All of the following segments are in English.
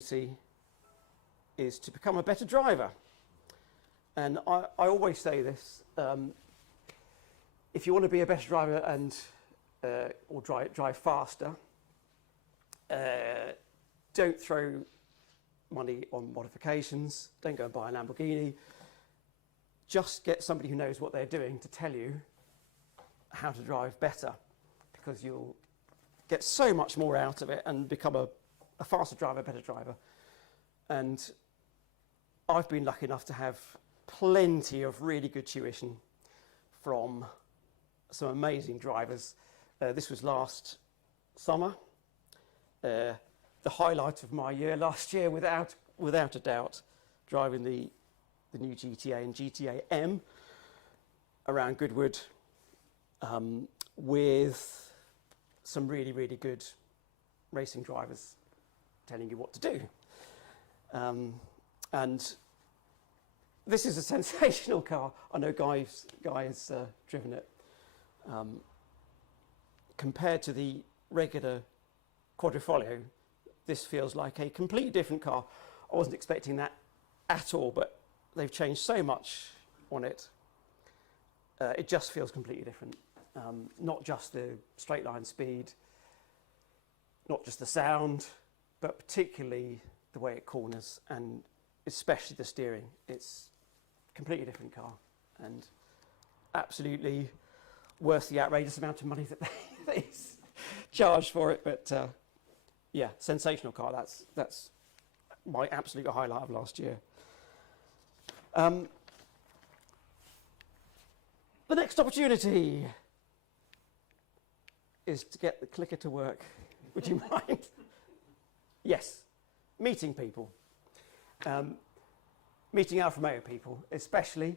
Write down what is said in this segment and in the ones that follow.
is to become a better driver. And I always say this, if you want to be a better driver and or drive faster, don't throw money on modifications, don't go and buy a Lamborghini, just get somebody who knows what they're doing to tell you how to drive better, because you'll get so much more out of it and become a faster driver, a better driver. And I've been lucky enough to have plenty of really good tuition from some amazing drivers. This was last summer. The highlight of my year last year, without a doubt, driving the new GTA and GTA M around Goodwood with some really, really good racing drivers telling you what to do. And this is a sensational car. I know Guy has driven it. Compared to the regular Quadrifoglio, this feels like a completely different car. I wasn't expecting that at all, but they've changed so much on it. It just feels completely different. Not just the straight line speed, not just the sound, but particularly the way it corners, and especially the steering. It's a completely different car, and absolutely worth the outrageous amount of money that they charge for it. But yeah, sensational car. That's my absolute highlight of last year. The next opportunity is to get the clicker to work. Would you mind? Yes, meeting people. Meeting Alfa Romeo people, especially.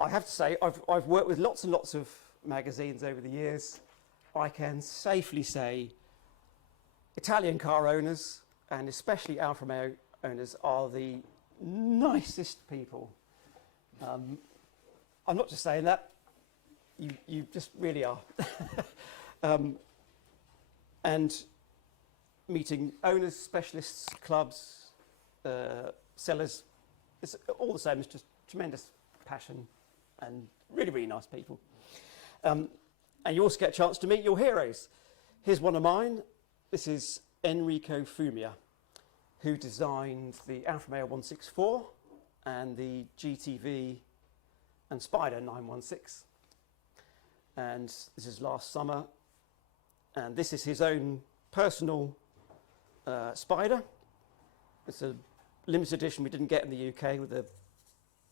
I have to say, I've worked with lots and lots of magazines over the years. I can safely say Italian car owners, and especially Alfa Romeo owners, are the nicest people. I'm not just saying that, you just really are. And meeting owners, specialists, clubs, sellers, it's all the same. It's just tremendous passion and really, really nice people. And you also get a chance to meet your heroes. Here's one of mine. This is Enrico Fumia, who designed the Alfa Romeo 164 and the GTV and Spider 916. And this is last summer. And this is his own personal Spider. It's a limited edition we didn't get in the UK.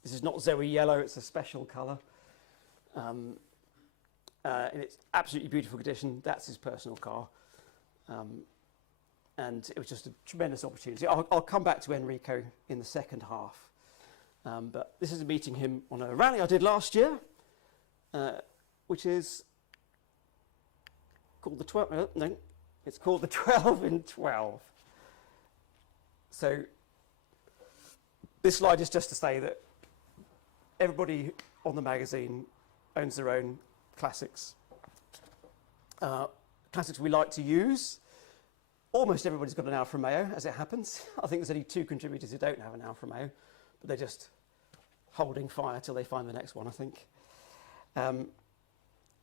This is not Zoe yellow, it's a special colour. And it's absolutely beautiful condition. That's his personal car. And it was just a tremendous opportunity. I'll come back to Enrico in the second half. But this is meeting him on a rally I did last year, which is called the 12, no, it's called the 12 in 12. So this slide is just to say that everybody on the magazine owns their own classics. Classics we like to use. Almost everybody's got an Alfa Romeo, as it happens. I think there's only 2 contributors who don't have an Alfa Romeo, but they're just holding fire till they find the next one, I think.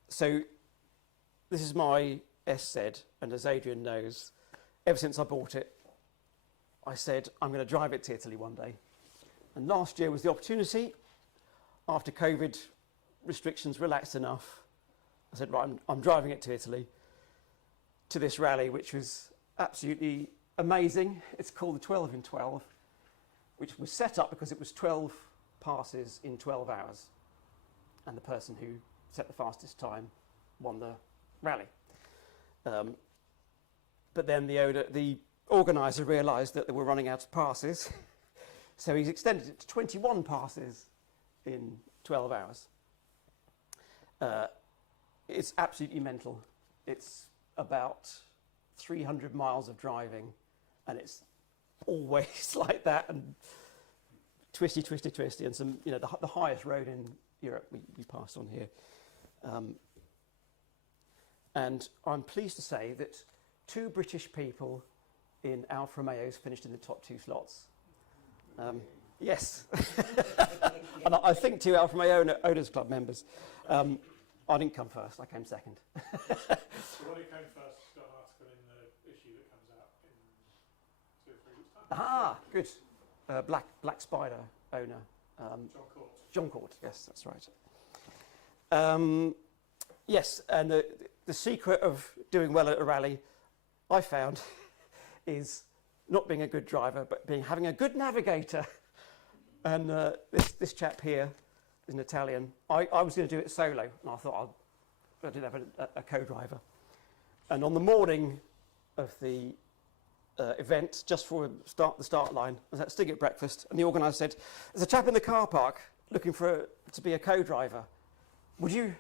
So this is my SZ, and as Adrian knows, ever since I bought it, I said, I'm going to drive it to Italy one day. And last year was the opportunity. After COVID restrictions relaxed enough, I said, right, I'm driving it to Italy, to this rally, which was absolutely amazing. It's called the 12 in 12, which was set up because it was 12 passes in 12 hours. And the person who set the fastest time won the rally. But then the organiser realised that they were running out of passes, so he's extended it to 21 passes in 12 hours. It's absolutely mental. It's about 300 miles of driving, and it's always like that, and twisty, and some, the highest road in Europe we passed on here. And I'm pleased to say that 2 British people in Alfa Romeos finished in the top 2 slots. Yes. And I think 2 Alfa Romeo Owners Club members. I didn't come first, I came second. So when it came first, it's got an article in the issue that comes out in 2 or 3 weeks' time. Ah, good. Black Spider owner. John Court. John Court, yes, that's right. Yes, and the secret of doing well at a rally, I found, is not being a good driver, but having a good navigator. And this chap here is an Italian. I was going to do it solo, and I thought I didn't have a co-driver. And on the morning of the event, just before the start line, I was sitting at breakfast, and the organiser said, "There's a chap in the car park looking to be a co-driver. Would you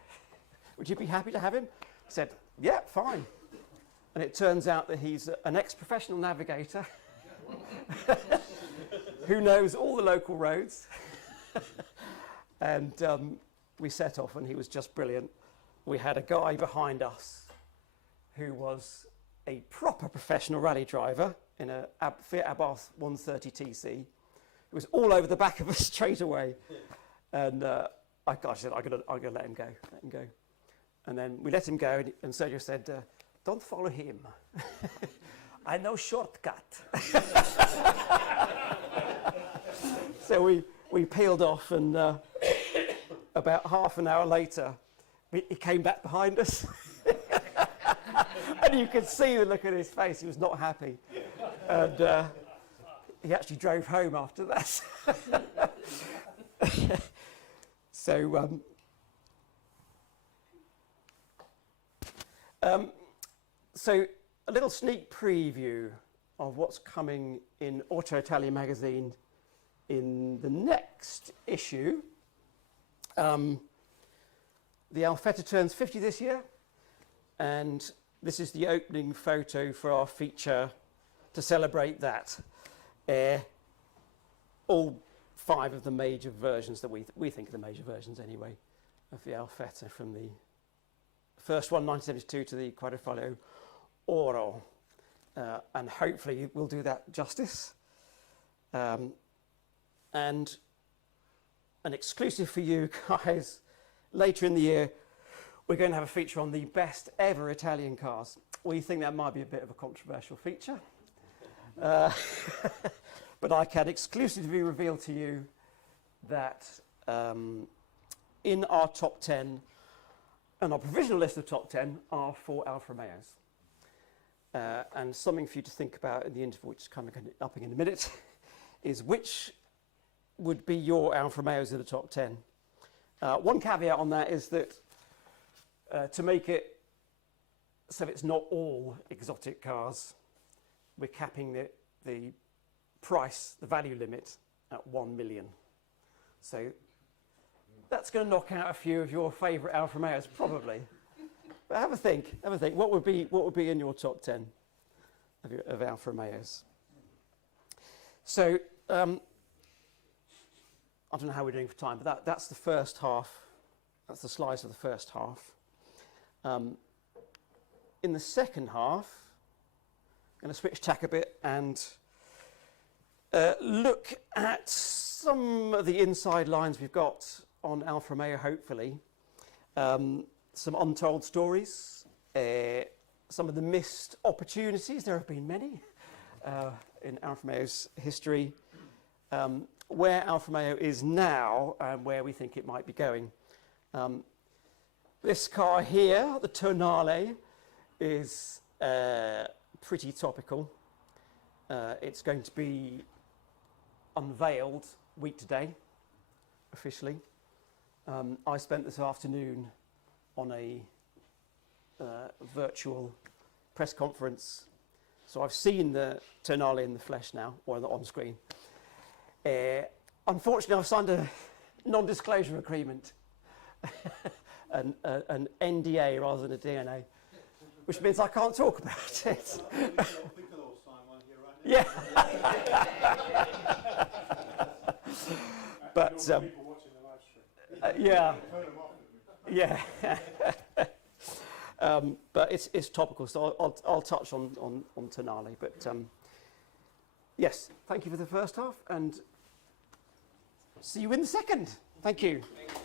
be happy to have him?" I said, "Yeah, fine." And it turns out that he's an ex-professional navigator who knows all the local roads. And we set off, and he was just brilliant. We had a guy behind us who was a proper professional rally driver in a Fiat Abarth 130 TC. It was all over the back of us straight away. And I said, I'm gonna let him go. And then we let him go, and Sergio said, "Don't follow him. I know shortcut." So we peeled off, and about half an hour later, he came back behind us. And you could see the look on his face. He was not happy. And he actually drove home after that. So a little sneak preview of what's coming in Auto Italia magazine in the next issue. The Alfetta turns 50 this year, and this is the opening photo for our feature to celebrate that. All 5 of the major versions that we think are the major versions anyway of the Alfetta, from the first one, 1972, to the Quadrifoglio Oro, and hopefully we'll do that justice. And an exclusive for you guys, later in the year, we're going to have a feature on the best ever Italian cars. We think that might be a bit of a controversial feature. But I can exclusively reveal to you that in our top 10, and our provisional list of top 10 are 4 Alfa Romeos. And something for you to think about in the interval, which is coming up in a minute, is which would be your Alfa Romeos in the top 10. One caveat on that is that to make it so it's not all exotic cars, we're capping the price, the value limit, at 1 million. So that's going to knock out a few of your favourite Alfa Romeos, probably. But have a think. What would be in your top 10 of Alfa Romeos? So I don't know how we're doing for time, but that's the first half. That's the slides of the first half. In the second half, I'm going to switch tack a bit and look at some of the inside lines we've got on Alfa Romeo, hopefully. Some untold stories, some of the missed opportunities, there have been many in Alfa Romeo's history, where Alfa Romeo is now and where we think it might be going. This car here, the Tonale, is pretty topical. It's going to be unveiled week today, officially. I spent this afternoon on a virtual press conference, so I've seen the Tonale in the flesh now, or on screen. Unfortunately, I've signed a non-disclosure agreement, an NDA rather than a DNA, which means I can't talk about it. Yeah. But people watching the live stream. yeah. Yeah. But it's topical, so I'll touch on Tonale. But yes, thank you for the first half, and see you in the second. Thank you. Thank you.